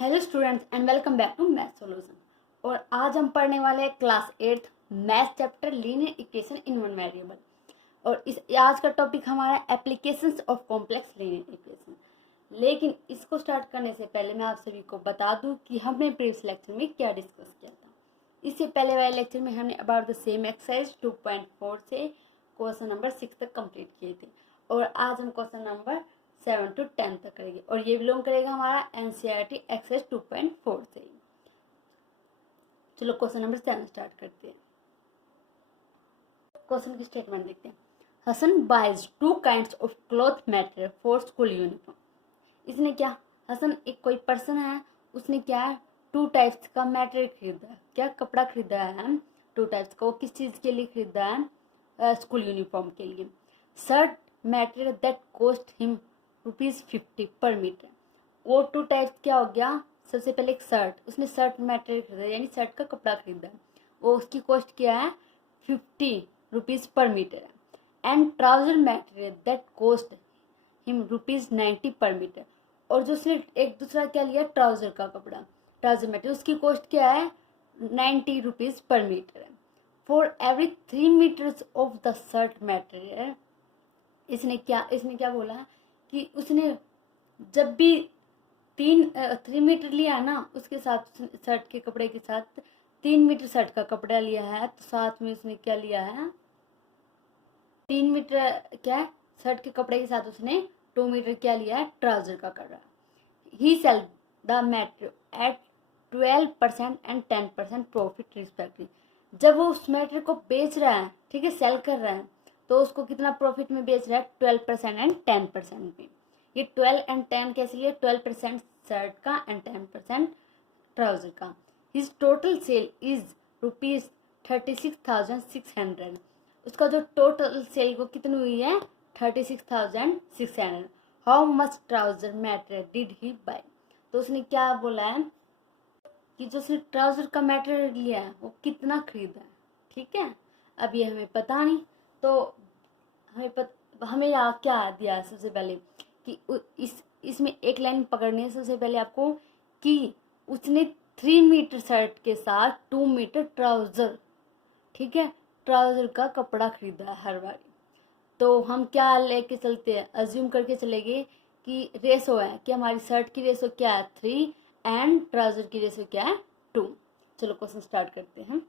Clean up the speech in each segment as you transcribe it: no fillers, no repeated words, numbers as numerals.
Hello students and welcome back to math solution. और आज हम पढ़ने वाले हैं class 8 math chapter linear equation in one variable. और इस आज का टॉपिक हमारा applications of complex linear equation. लेकिन इसको स्टार्ट करने से पहले मैं आप सभी को बता दूं कि हमने प्रीवियस लेक्चर में क्या डिस्कस किया था। इससे पहले वाले लेक्चर में हमने अबाउट द सेम एक्सरसाइज 2.4 से क्वेश्चन नंबर 6 तक कंप्लीट किए थे। और आज हम क्वेश्चन नंबर 7 to 10 तक करेंगे और ये बिलोंग करेगा हमारा NCERT एक्सरसाइज 2.4 से। चलो क्वेश्चन नंबर 7 स्टार्ट करते हैं। क्वेश्चन की स्टेटमेंट देखते हैं। Hasan buys 2 kinds of cloth material for school uniform. इसने क्या, हसन एक कोई पर्सन है, उसने क्या 2 टाइप्स का मटेरियल खरीदा है, क्या कपड़ा खरीदा है 2 टाइप्स का। वो किस चीज़ के लिए खरीदा है? स्कूल यूनिफॉर्म के लिए। Shirt material that cost him ₹50 पर मीटर। वो 2 टाइप्स क्या हो गया? सबसे पहले एक शर्ट, उसने शर्ट मटेरियल खरीदा यानी शर्ट का कपड़ा खरीदा, वो उसकी कॉस्ट क्या है? ₹50 पर मीटर है। And trouser material that cost him ₹90 per metre. और जो उसने एक दूसरा क्या लिया, ट्राउजर का कपड़ा, ट्राउजर मटेरियल, उसकी कॉस्ट क्या है? ₹90 पर मीटर है। For every 3 metres of the shirt material, इसने क्या बोला कि उसने जब भी 3 मीटर लिया है ना, उसके साथ शर्ट के कपड़े के साथ 3 मीटर शर्ट का कपड़ा लिया है, तो साथ में उसने क्या लिया है? 3 मीटर क्या शर्ट के कपड़े के साथ उसने 2 मीटर क्या लिया है? ट्राउजर का कपड़ा। He sell the material at 12% and 10% profit respectively. जब वो उस मटेरियल को बेच रहा है, ठीक है, सेल कर रहा है, तो उसको कितना प्रॉफिट में बेच रहा है? 12% एंड 10% में। ये 12 एंड 10 कैसे लिए? 12% शर्ट का एंड 10% ट्राउजर का। His total sale is ₹36,600। उसका जो टोटल सेल को कितनी हुई है? 36,600। How much trouser material did he buy. तो उसने क्या बोला है कि जो उसने ट्राउजर का मटेरियल लिया है वो कितना खरीदा है, ठीक है। अब ये हमें पता नहीं, तो हमें यहाँ क्या दिया है? सबसे पहले कि इसमें एक लाइन पकड़नी है सबसे पहले आपको, कि उसने 3 मीटर शर्ट के साथ 2 मीटर ट्राउजर, ठीक है, ट्राउजर का कपड़ा खरीदा है हर बारी। तो हम क्या लेके चलते हैं? अज्यूम करके चलेंगे कि रेशो है कि हमारी शर्ट की रेशो क्या है? 3 एंड ट्राउजर की रेशो क्या है? 2। चलो क्वेश्चन स्टार्ट करते हैं।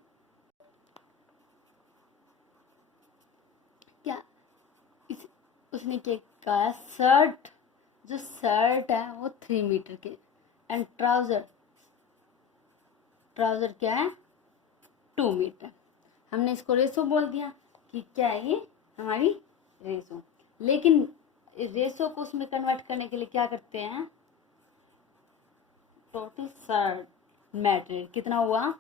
क्या उसने क्या कहा? शर्ट, जो शर्ट है वो 3 मीटर के एंड ट्राउजर क्या है? 2 मीटर। हमने इसको रेशो बोल दिया कि क्या है ये हमारी रेशो। लेकिन रेशो को उसमें कन्वर्ट करने के लिए क्या करते हैं? टोटल शर्ट मटेरियल कितना हुआ,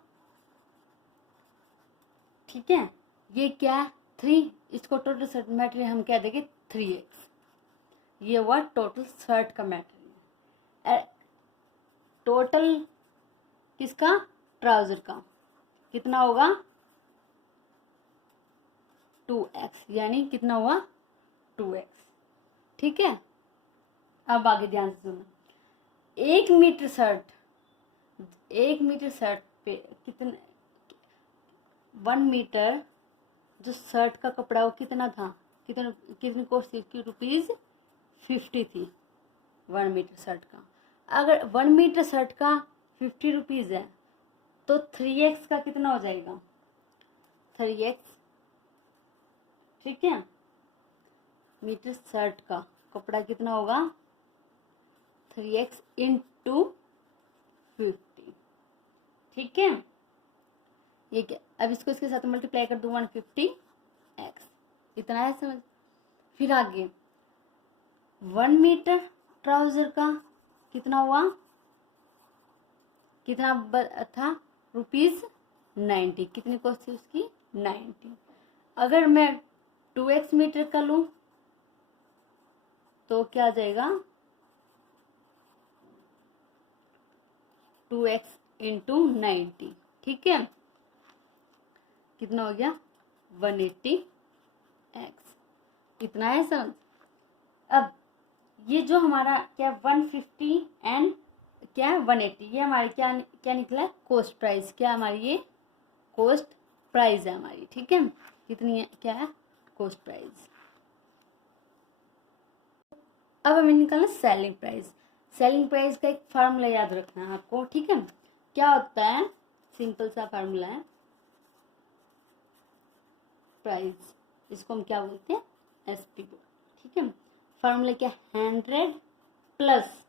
ठीक है, ये क्या है? 3। इसको टोटल शर्ट मटेरियल हम क्या देंगे? 3x। ये हुआ टोटल शर्ट का मटेरियल। टोटल किसका? ट्राउजर का कितना होगा? 2x, यानी कितना हुआ? 2x, ठीक है। अब आगे ध्यान से सुनो। 1 मीटर शर्ट पे कितने? 1 मीटर जो शर्ट का कपड़ा वो कितना था? कितनी कॉस्ट थी? ₹50 थी 1 मीटर शर्ट का। अगर 1 मीटर शर्ट का ₹50 है, तो 3x का कितना हो जाएगा? 3x, ठीक है। मीटर शर्ट का कपड़ा कितना होगा? 3x इंटू 50, ठीक है। ये क्या? अब इसको इसके साथ मल्टीप्लाई कर दूँ, 150x, इतना है, समझ। फिर आगे 1 मीटर ट्राउजर का कितना हुआ? कितना था? ₹90। कितनी कॉस्ट थी उसकी? 90। अगर मैं 2x मीटर का लूँ तो क्या आ जाएगा? 2x इंटू 90, ठीक है। कितना हो गया? 180x, इतना है, समझ। अब ये जो हमारा क्या 150 एंड क्या है 180, ये हमारी क्या क्या निकला है कॉस्ट प्राइस, क्या हमारी ये कॉस्ट प्राइस है हमारी, ठीक है, कितनी है क्या है कॉस्ट प्राइस। अब हमें निकालना सेलिंग प्राइस। सेलिंग प्राइस का एक फार्मूला याद रखना है आपको, ठीक है, क्या होता है, सिंपल सा फार्मूला है, प्राइस इसको हम क्या बोलते हैं एसपी, ठीक है। फार्मूला क्या 100 प्लस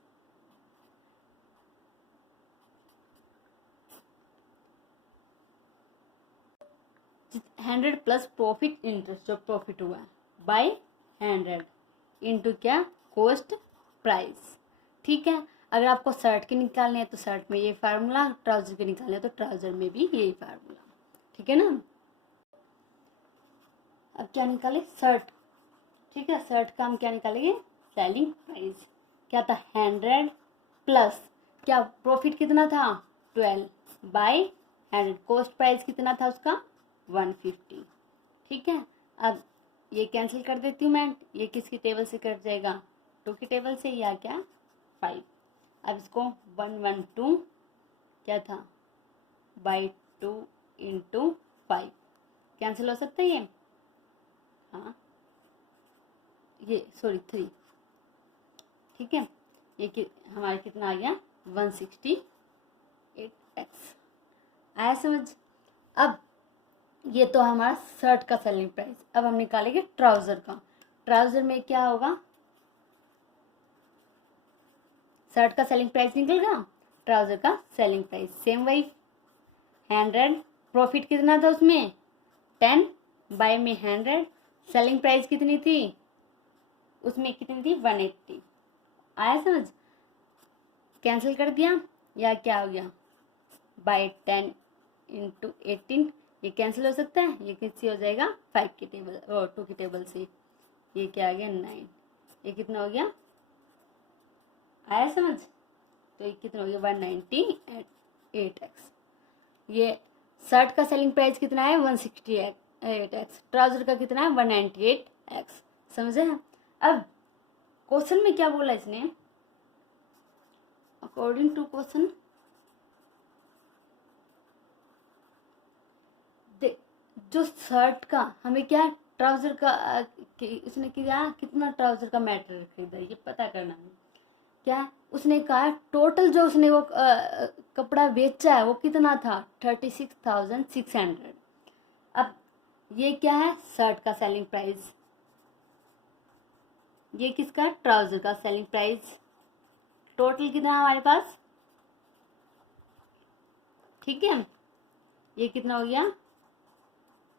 100 प्लस प्रॉफिट इंटरेस्ट, जो प्रॉफिट हुआ है बाय 100 इंटू क्या कॉस्ट प्राइस, ठीक है। अगर आपको शर्ट के निकालने हैं तो शर्ट में ये फार्मूला, ट्राउजर के निकालने हैं तो ट्राउजर में भी यही फार्मूला, ठीक है ना। अब क्या निकाले शर्ट, ठीक है, शर्ट का हम क्या निकालेंगे सेलिंग प्राइस, क्या था 100 प्लस क्या प्रॉफिट कितना था 12 बाय 100, कॉस्ट प्राइस कितना था उसका 150, ठीक है। अब ये कैंसिल कर देती हूँ मैं, ये किसकी टेबल से कट जाएगा 2 की टेबल से, या क्या 5। अब इसको 112 क्या था बाई 2 इंटू 5 कैंसिल हो सकता है ये, हाँ ये सॉरी 3, ठीक है, ये हमारे कितना आ गया 168x, आया समझ। अब ये तो हमारा शर्ट का सेलिंग प्राइस, अब हम निकालेंगे ट्राउजर का। ट्राउजर में क्या होगा, शर्ट का सेलिंग प्राइस निकल गया, ट्राउजर का सेलिंग प्राइस सेम वही 100, प्रॉफिट कितना था उसमें 10 बाय में 100, सेलिंग प्राइस कितनी थी उसमें कितनी थी 180, आया समझ, कैंसिल कर दिया, या क्या हो गया बाय 10 इंटू 18, ये कैंसिल हो सकता है, ये किससे हो जाएगा 5 की टेबल और 2 की टेबल से, ये क्या आ गया 9, ये कितना हो गया, आया समझ, तो ये कितना हो गया 198x। ये शर्ट का सेलिंग प्राइस कितना है 168x, ट्राउजर का कितना है 198x, समझे। अब क्वेश्चन में क्या बोला इसने, अकॉर्डिंग टू क्वेश्चन जो शर्ट का हमें क्या ट्राउजर का उसने क्या कितना ट्राउजर का मैटेरियल खरीदा ये पता करना है, क्या उसने कहा टोटल जो उसने वो कपड़ा बेचा है वो कितना था 36,600। अब ये क्या है शर्ट का सेलिंग प्राइस, ये किसका ट्राउजर का सेलिंग प्राइस, टोटल कितना हमारे पास, ठीक है, ये कितना हो गया,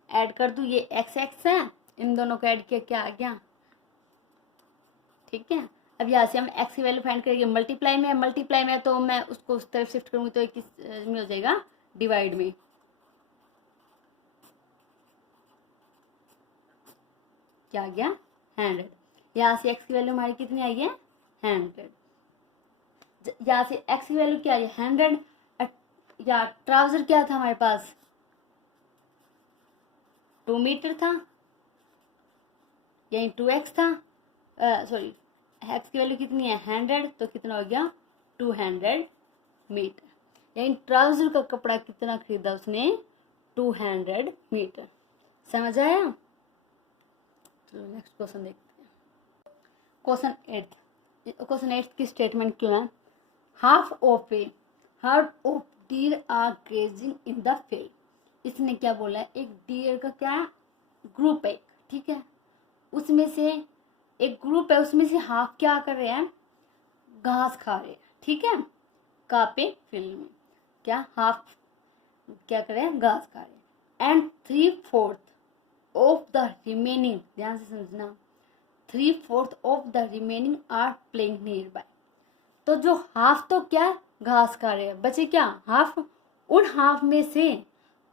ऐड कर दूं, ये एक्स एक्स है, इन दोनों को ऐड किया क्या आ गया, ठीक है। अब यहाँ से हम एक्स की वैल्यू फाइंड करेंगे, मल्टीप्लाई में तो मैं उसको उस तरफ शिफ्ट करूंगी तो ये किस में हो जाएगा डिवाइड में, क्या आ गया 100, यहाँ से एक्स की वैल्यू हमारी कितनी आई है 100, यहाँ से एक्स की वैल्यू क्या आई है 100, या ट्राउजर क्या था हमारे पास 2 मीटर था, यही 2x था, सॉरी एक्स की वैल्यू कितनी है 100, तो कितना हो गया 200 मीटर, यानी ट्राउजर का कपड़ा कितना खरीदा उसने 200 मीटर, समझ आया। चलो नेक्स्ट क्वेश्चन देखते हैं, क्वेश्चन 8 की स्टेटमेंट क्यों है, half of deer are grazing in the field, इसने क्या बोला है एक डियर का क्या ग्रुप है, ठीक है, उसमें से एक ग्रुप है उसमें से हाफ क्या कर रहे हैं घास खा रहे हैं, ठीक है, कहाँ पे फील्ड में, क्या हाफ क्या कर रहे हैं घास खा रहे हैं, एंड 3/4 ऑफ द रिमेनिंग, ध्यान से समझना 3/4 of the remaining are playing nearby, तो जो हाफ तो क्या घास खा रहे हैं, बचे क्या हाफ, उन हाफ में से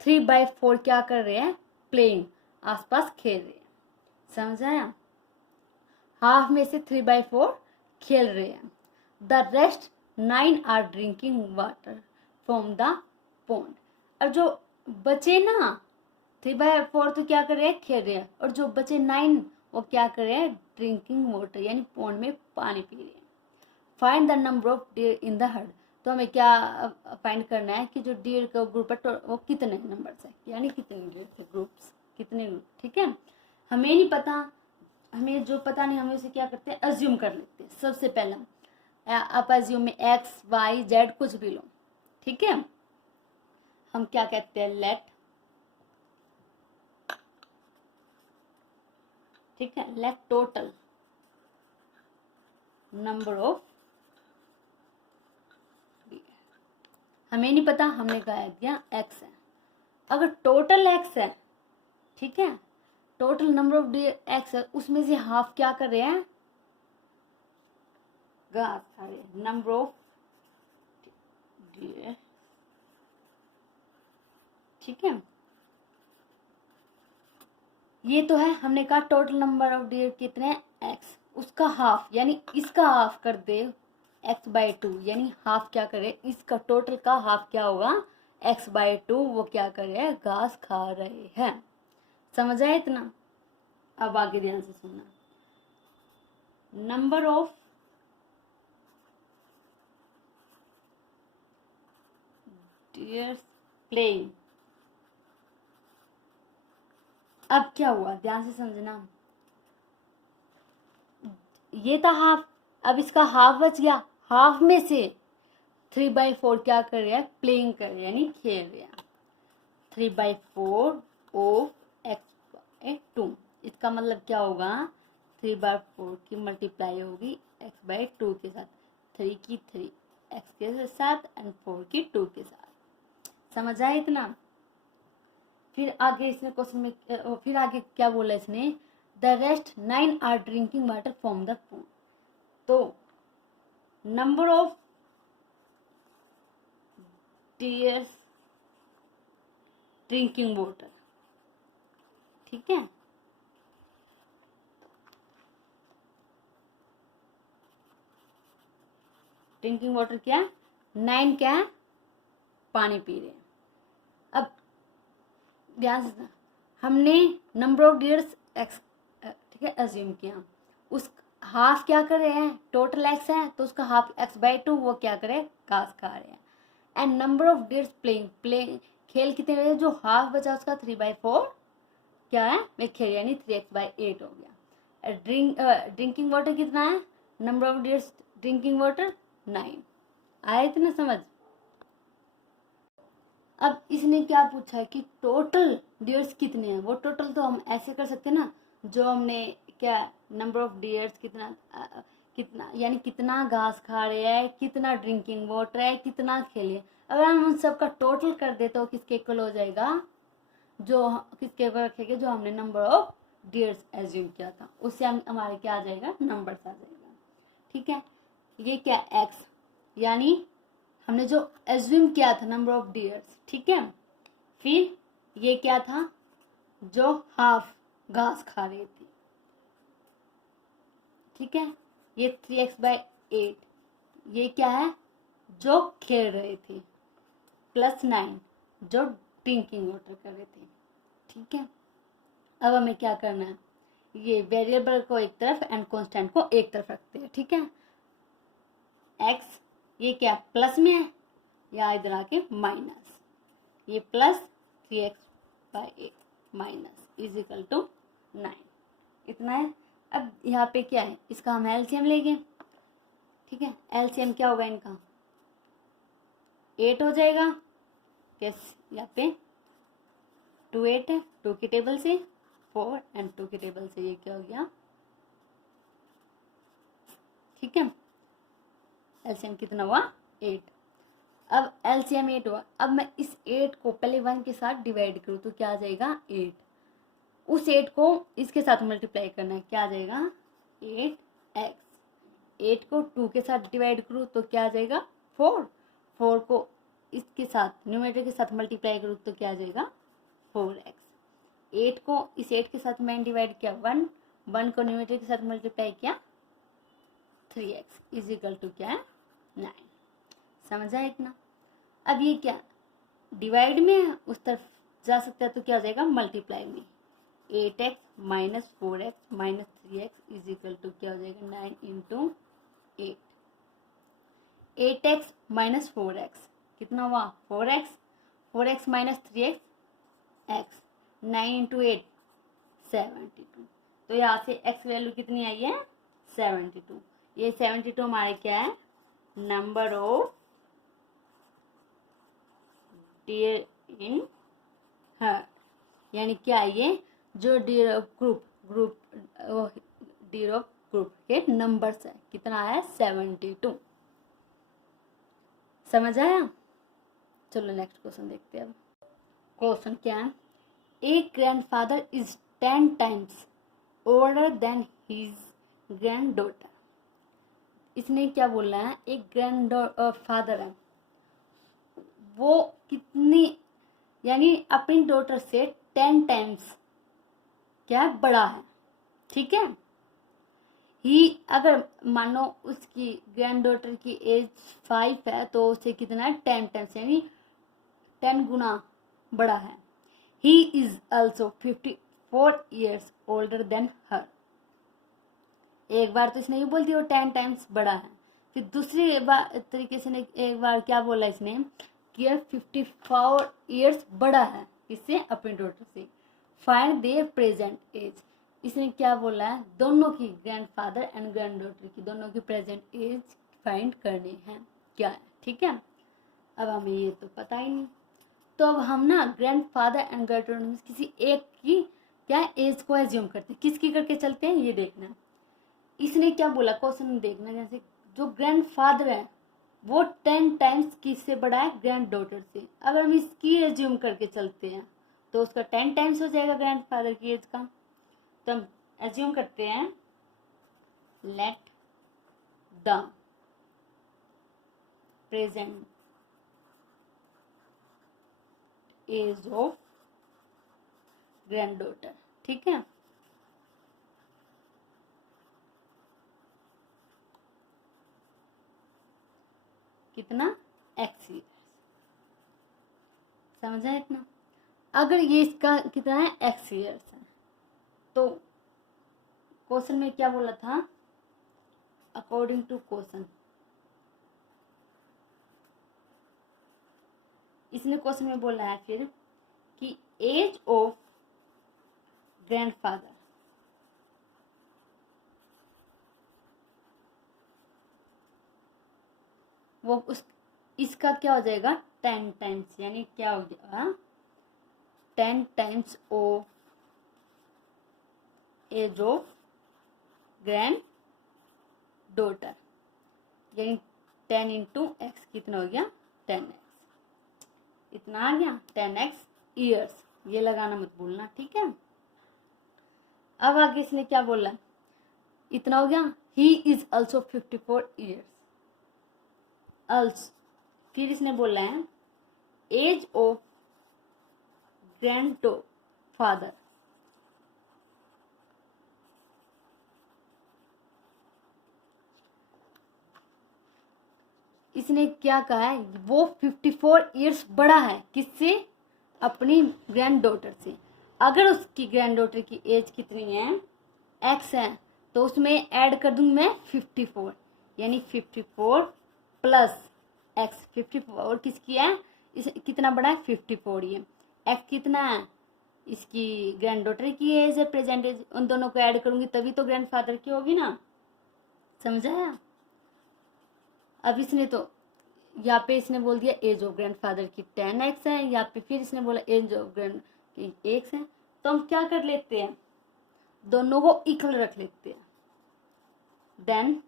3/4 क्या कर रहे हैं प्लेइंग आसपास खेल रहे हैं, समझ आया, हाफ में से 3/4 खेल रहे हैं, the rest 9 are drinking water from the pond, अब जो बचे ना 3/4 तो क्या कर रहे हैं खेल रहे हैं, और जो बचे 9 वो क्या कर रहे हैं ड्रिंकिंग वाटर यानी पॉन्ड में पानी पी रहे हैं, find the number of deer in the heard, तो हमें क्या फाइंड करना है कि जो डियर का ग्रुप है वो कितने नंबर्स है, यानी कितने डियर के ग्रुप्स, कितने ग्रुप। ठीक है, हमें नहीं पता, हमें जो पता नहीं हमें उसे क्या करते हैं, अज्यूम कर लेते हैं। सबसे पहला आप अज्यूम में एक्स वाई जेड कुछ भी लो। ठीक है, हम क्या कहते हैं, लेट, ठीक है, लेट टोटल नंबर ऑफ, हमें नहीं पता, हमने कहा दिया एक्स है। अगर टोटल एक्स है, ठीक है, total number of dear x है, उसमें से हाफ क्या कर रहे हैं, घास खा रहे हैं। नंबर ऑफ डियर, ठीक है, ये तो है, हमने कहा टोटल नंबर ऑफ डियर कितने हैं, एक्स, उसका हाफ यानी इसका हाफ कर दे x/2, यानी हाफ क्या करे, इसका टोटल का हाफ क्या होगा, x/2, वो क्या करे, घास खा रहे हैं। समझ आया इतना? अब आगे ध्यान से सुनना। नंबर ऑफ डियर्स प्लेइंग, अब क्या हुआ, ध्यान से समझना, ये था हाफ, अब इसका हाफ बच गया, हाफ में से 3/4 क्या कर रहे हैं, प्लेइंग कर रहे हैं, यानी खेल रहे हैं। 3/4 ऑफ x/2, इसका मतलब क्या होगा, 3/4 की मल्टीप्लाई होगी x/2 के साथ, 3 की 3 x के साथ एंड 4 की 2 के साथ। समझ आया इतना? फिर आगे इसने क्वेश्चन में फिर आगे क्या बोला इसने, the rest 9 are drinking water from the pool. तो number of deers drinking water, ठीक है, ड्रिंकिंग वाटर क्या है, 9 क्या है, पानी पी रहे हैं। अब ध्यान से, हमने नंबर ऑफ डियर्स एक्स, ठीक है, अज्यूम किया, उस हाफ क्या कर रहे हैं, टोटल एक्स है तो उसका हाफ x/2, वो क्या करे, घास खा रहे हैं। And number of dears playing, खेल कितने रहे, जो हाफ बचा उसका 3/4 क्या है, वे खेल, यानी 3x/8 हो गया। ड्रिंकिंग वाटर कितना है, number of deers drinking water 9। आया इतना समझ? अब इसने क्या पूछा है कि टोटल डियर्स कितने हैं, वो टोटल तो हम ऐसे कर सकते हैं ना, जो हमने क्या, नंबर ऑफ डियर्स कितना कितना, यानी कितना घास खा रहे हैं, कितना ड्रिंकिंग वाटर है, कितना खेले, अगर हम उन सबका टोटल कर दे तो किसके इक्वल हो जाएगा, जो किसके ऊपर रखेंगे, जो हमने नंबर ऑफ डियर्स एज्यूम किया था, उससे हम हमारे क्या आ जाएगा, नंबर्स आ जाएगा। ठीक है, ये क्या एक्स, यानी हमने जो एज्यूम किया था नंबर ऑफ डियर्स, ठीक है, फिर ये क्या था, जो हाफ घास खा रही थी, ठीक है, ये 3x/8, ये क्या है, जो खेल रहे थे, प्लस 9 जो ड्रिंकिंग वाटर कर रहे थे। ठीक है, अब हमें क्या करना है, ये वेरिएबल को एक तरफ एंड कांस्टेंट को एक तरफ रखते हैं। ठीक है, x ये क्या प्लस में है, या इधर आके माइनस, ये plus 3x/8 minus is equal to 9, इतना है। अब यहाँ पे क्या है, इसका हम एलसीएम लेंगे। ठीक है, एलसीएम क्या होगा इनका, 8 हो जाएगा, यस, यहाँ पे 2 8 है, 2 की टेबल से 4 एंड 2 की टेबल से ये क्या हो गया। ठीक है, एलसीएम कितना हुआ, 8। अब एलसीएम 8 हुआ, अब मैं इस 8 को पहले 1 के साथ डिवाइड करूँ तो क्या आ जाएगा 8, उस 8 को इसके साथ मल्टीप्लाई करना है, क्या आ जाएगा 8x, 8 को 2 के साथ डिवाइड करूँ तो क्या आ जाएगा 4, 4 को इसके साथ न्यूमरेटर के साथ मल्टीप्लाई करूँ तो क्या आ जाएगा 4x, 8 को इस 8 के साथ मैंने डिवाइड किया 1, 1 को न्यूमरेटर के साथ मल्टीप्लाई किया 3x इज इक्वल टू क्या है 9। समझ आया इतना? अब ये क्या डिवाइड में है, उस तरफ जा सकता है तो क्या हो जाएगा मल्टीप्लाई में, 8x minus 4x minus 3x is equal to क्या हो जाएगा 9 इंटू 8। 8x माइनस 4x कितना हुआ 4x, 4x minus 3x x, 9 into 8 72। तो यहाँ से x वैल्यू कितनी आई है 72। ये 72 हमारे क्या है number of deer in herd, यानी क्या है ये जो deer of group deer of group के नंबर्स है। कितना है 72। समझ आया। चलो नेक्स्ट क्वेश्चन देखते हैं। अब क्वेश्चन क्या है, a grandfather is 10 times older than his granddaughter. इसने क्या बोला है, एक ग्रैंड फादर है, वो कितनी यानी अपनी डॉटर से 10 टाइम्स क्या बड़ा है। ठीक है, ही अगर मानो उसकी ग्रैंड डॉटर की एज 5 है तो उसे कितना है 10 टाइम्स यानी 10 गुना बड़ा है। He is also 54 years older than her. एक बार तो इसने ये बोल दिया वो 10 टाइम्स बड़ा है, फिर दूसरी बार तरीके से एक बार क्या बोला इसने कि 54 years बड़ा है किससे अपनी डॉटर से। Find their present age. इसने क्या बोला है दोनों की ग्रैंडफादर एंड ग्रैंड डॉटर की दोनों की प्रेजेंट एज फाइंड करनी है क्या है। ठीक है, अब हमें ये तो पता ही नहीं, तो अब हम ना ग्रैंडफादर एंड ग्रैंड डॉटर में किसी एक की क्या एज को एज्यूम करते हैं। किसकी करके चलते हैं ये देखना। इसने क्या बोला क्वेश्चन में देखना, जैसे जो ग्रैंडफादर है वो 10 टाइम्स किससे बड़ा है ग्रैंड डॉटर से। अगर हम इसकी एज्यूम करके चलते हैं तो उसका 10 टाइम्स हो जाएगा ग्रैंडफादर की एज का। तो हम एज्यूम करते हैं let the present age of granddaughter. ठीक है, कितना x years। समझा इतना। अगर ये इसका कितना है x years है तो क्वेश्चन में क्या बोला था अकॉर्डिंग टू क्वेश्चन, इसने क्वेश्चन में बोला है फिर कि एज ऑफ ग्रैंडफादर वो उस इसका क्या हो जाएगा 10 टाइम्स, यानी क्या हो गया 10 times of age of granddaughter, यानी 10 इंटू एक्स कितना हो गया 10x। इतना आ गया 10x ईयर्स, ये लगाना मत भूलना। ठीक है, अब आगे इसने क्या बोला इतना हो गया ही इज ऑल्सो 54 years अल्स। फिर इसने बोला है एज ऑफ ग्रैंड फादर, इसने क्या कहा है वो 54 years बड़ा है किससे अपनी ग्रैंड डॉटर से। अगर उसकी ग्रैंड डॉटर की एज कितनी है x है तो उसमें ऐड कर दूंगी मैं 54, यानी 54 प्लस x। 54 किसकी है इस कितना बड़ा है 54, ये x कितना है इसकी ग्रैंड डॉटर की एज है प्रेजेंट एज, उन दोनों को ऐड करूंगी तभी तो ग्रैंड फादर की होगी ना। समझाया। अब इसने तो यहाँ पे इसने बोल दिया एज ऑफ ग्रैंडफादर की 10x है, यहाँ पे फिर इसने बोला एज ऑफ ग्रैंड की x है, तो हम क्या कर लेते हैं दोनों को इक्वल रख लेते हैं। Then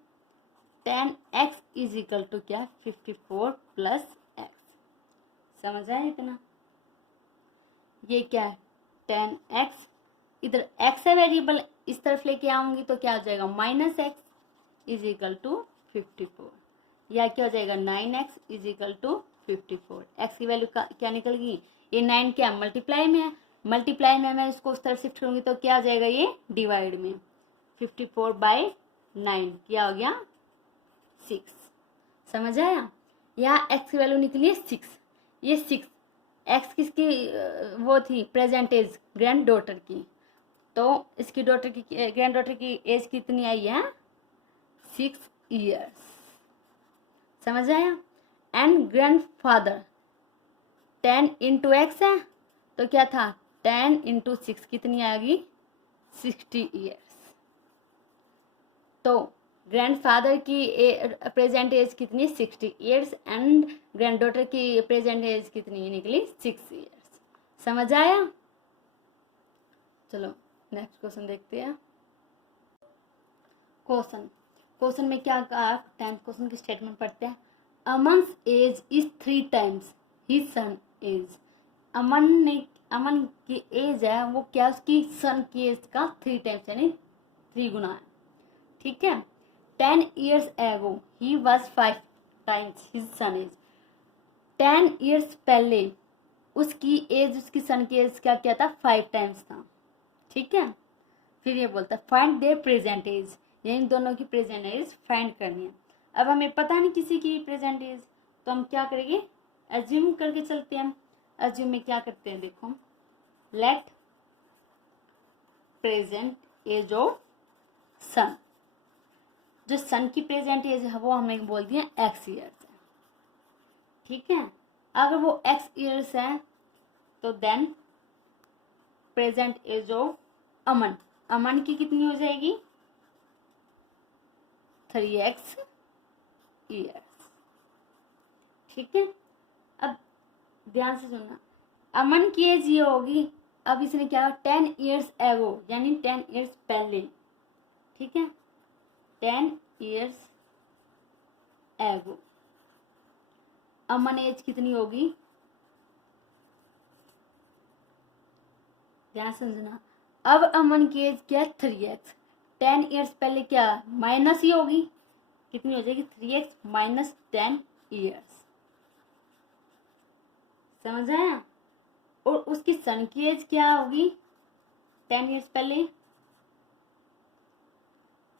10x is equal to क्या 54 प्लस x। समझ आया इतना। ये क्या है 10x, इधर x है वेरिएबल इस तरफ लेके आऊंगी तो क्या हो जाएगा minus x is equal to 54, या क्या हो जाएगा 9x is equal to 54। x की वैल्यू क्या निकल गई ये 9 क्या मल्टीप्लाई में है, मल्टीप्लाई में मैं इसको उस तरफ शिफ्ट करूंगी तो क्या आ जाएगा ये डिवाइड में 54/9 क्या हो गया 6। समझ आया। यहाँ x की वैल्यू निकली है 6, ये 6 x किसकी वो थी प्रेजेंट एज ग्रैंड डॉटर की, तो इसकी डॉटर की ग्रैंड डॉटर की एज कितनी आई है 6 years। समझ आया। एंड ग्रैंडफादर 10 इंटू एक्स है तो क्या था 10 इंटू 6 कितनी आएगी 60 ईयर्स। तो ग्रैंडफादर की प्रेजेंट एज कितनी 60 ईयर्स एंड ग्रैंडडॉटर की प्रेजेंट एज कितनी निकली 6 ईयर्स। समझ आया। चलो नेक्स्ट क्वेश्चन देखते हैं। क्वेश्चन में क्या कहा 10th क्वेश्चन की स्टेटमेंट पढ़ते हैं। Aman's age is 3 times his son age. Aman की एज है वो क्या उसकी सन की एज का 3 टाइम्स यानी 3 गुना है। ठीक है। 10 years ago he was 5 times his son age. 10 years पहले उसकी एज उसकी सन की एज का क्या था 5 टाइम्स था। ठीक है। फिर ये बोलता है फाइंड देयर प्रेजेंट एज, यानी दोनों की प्रेजेंट एज फाइंड करनी है। अब हमें पता नहीं किसी की प्रेजेंट एज तो हम क्या करेंगे एज्यूम करके चलते हैं। एज्यूम में क्या करते हैं देखो लेट प्रेजेंट एज ऑफ सन, जो सन की प्रेजेंट एज है वो हमने बोल दिया एक्स ईयर्स है। ठीक है। अगर वो एक्स ईयर्स है तो देन प्रेजेंट एज ऑफ अमन की कितनी हो जाएगी 3x ईयर्स। ठीक है। अब ध्यान से सुनना अमन की एज ये होगी। अब इसने क्या 10 years एगो यानी 10 years पहले। ठीक है। 10 years एगो अमन एज कितनी होगी ध्यान समझना। अब अमन की एज क्या 3x 10 years पहले क्या माइनस ही होगी कितनी हो जाएगी 3x माइनस 10 years। समझ आया। और उसकी सन की एज क्या होगी 10 years पहले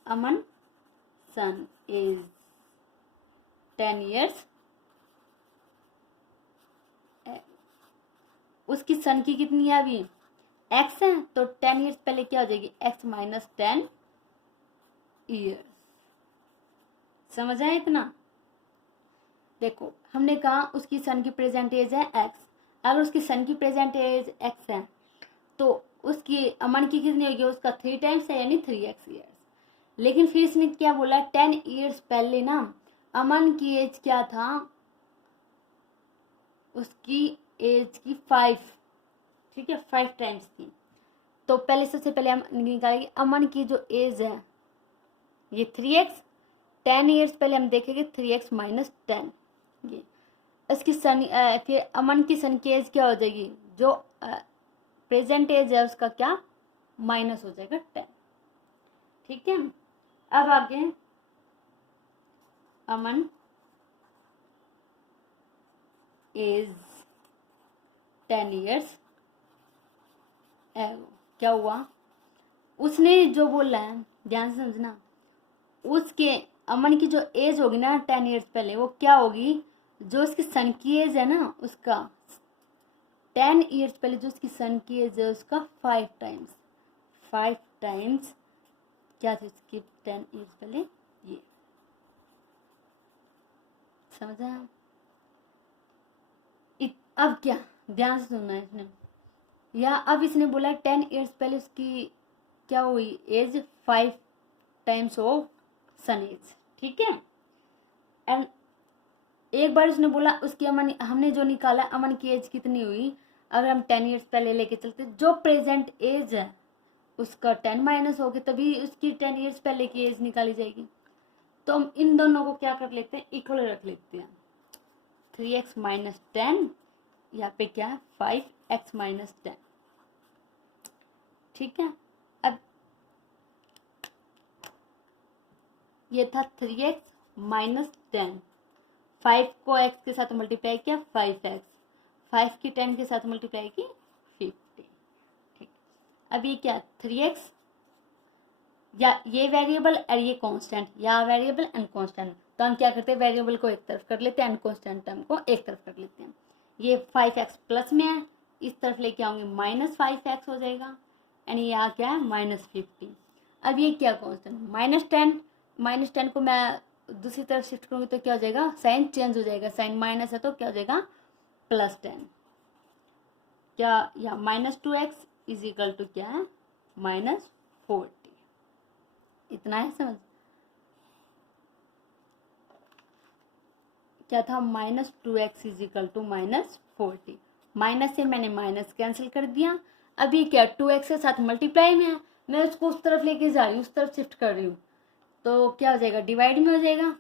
अमन सन एज 10 years उसकी सन की कितनी है अभी x है तो 10 years पहले क्या हो जाएगी x माइनस 10 ईयर्स। समझ आया इतना। देखो हमने कहा उसकी सन की प्रेजेंट एज है x। अगर उसकी सन की प्रेजेंट एज x है तो उसकी अमन की कितनी होगी उसका 3 टाइम्स है यानी 3x ईयर्स। लेकिन फिर इसने क्या बोला 10 ईयर्स पहले ना अमन की एज क्या था उसकी एज की 5। ठीक है 5 टाइम्स थी। तो पहले सबसे पहले हम निकालेंगे अमन की जो एज है ये 3x 10 ईयर्स पहले हम देखेंगे 3x माइनस 10 ये इसकी सन फिर अमन की सन की एज क्या हो जाएगी जो प्रेजेंट एज है उसका क्या माइनस हो जाएगा 10। ठीक है। अब आगे अमन एज 10 ईयर्स एगो क्या हुआ उसने जो बोला है ध्यान से समझना उसके अमन की जो एज होगी ना 10 ईयर्स पहले वो क्या होगी जो उसकी सन की एज है ना उसका 10 ईयर्स पहले जो उसकी सन की एज है उसका 5 टाइम्स क्या थी उसकी 10 ईयर्स पहले ये। समझा। अब क्या ध्यान से सुनना है इसने या अब इसने बोला 10 ईयर्स पहले उसकी क्या हुई age 5 times of son age. ठीक है। एंड एक बार उसने बोला उसकी अमन हमने जो निकाला अमन की एज कितनी हुई अगर हम 10 ईयर्स पहले लेके चलते जो प्रेजेंट एज है उसका 10 माइनस हो गया तभी उसकी 10 ईयर्स पहले की एज निकाली जाएगी। तो हम इन दोनों को क्या कर लेते हैं इक्वल रख लेते हैं 3x माइनस 10 यहाँ पे क्या है 5x माइनस 10। ठीक है। अब ये था 3x माइनस 10 5 को x के साथ मल्टीप्लाई किया 5x 5 की 10 के साथ मल्टीप्लाई की 50। ठीक। अब ये क्या 3x या ये वेरिएबल और ये कांस्टेंट या वेरिएबल एंड कांस्टेंट तो हम क्या करते हैं वेरिएबल को एक तरफ कर लेते हैं एंड कांस्टेंट टर्म को एक तरफ कर लेते हैं। ये 5x प्लस में है इस तरफ लेके आऊंगी माइनस 5x हो जाएगा एंड यहाँ क्या है माइनस 50। अब ये क्या कांस्टेंट माइनस 10 को मैं दूसरी तरफ शिफ्ट करूँगी तो क्या हो जाएगा, साइन चेंज हो जाएगा, साइन माइनस है तो क्या हो जाएगा +10, क्या या -2x इज इक्वल टू क्या है -40, इतना है समझ। क्या था -2x is equal to -40, minus से मैंने माइनस कैंसिल कर दिया। अभी क्या 2x के साथ मल्टीप्लाई में है, मैं उसको उस तरफ लेके जा रही हूँ, उस तरफ शिफ्ट कर रही हूँ, तो क्या हो जाएगा डिवाइड में हो जाएगा,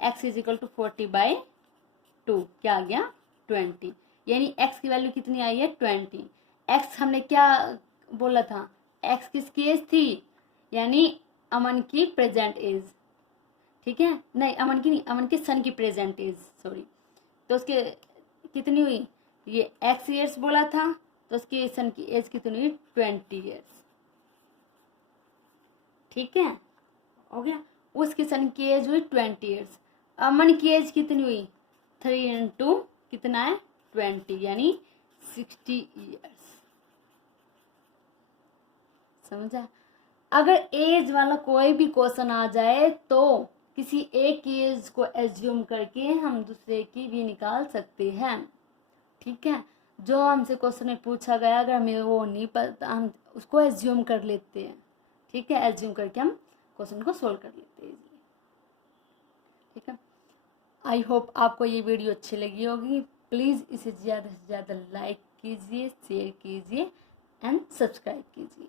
x इज इक्वल टू 40/2, क्या आ गया 20, यानी x की वैल्यू कितनी आई है 20। x हमने क्या बोला था, x किसकी एज थी, यानी अमन की प्रेजेंट एज, ठीक है, नहीं अमन की नहीं, अमन के सन की प्रेजेंट एज, सॉरी, तो उसके कितनी हुई, ये x ईयर्स बोला था तो उसकी सन की एज कितनी हुई 20 ईयर्स, ठीक है, हो गया। उसकी सन की एज हुई 20 ईयर्स, अमन की एज कितनी हुई 3 × कितना है 20, यानी 60 ईयर्स, समझा। अगर एज वाला कोई भी क्वेश्चन आ जाए तो किसी एक की एज को एज्यूम करके हम दूसरे की भी निकाल सकते हैं, ठीक है। जो हमसे क्वेश्चन में पूछा गया अगर हमें वो नहीं पता हम उसको एज्यूम कर लेते हैं, ठीक है, एज्यूम करके हम क्वेश्चन को सोल्व कर लेते हैं, ठीक है। आई होप आपको ये वीडियो अच्छी लगी होगी, प्लीज़ इसे ज़्यादा से ज़्यादा लाइक कीजिए, शेयर कीजिए एंड सब्सक्राइब कीजिए।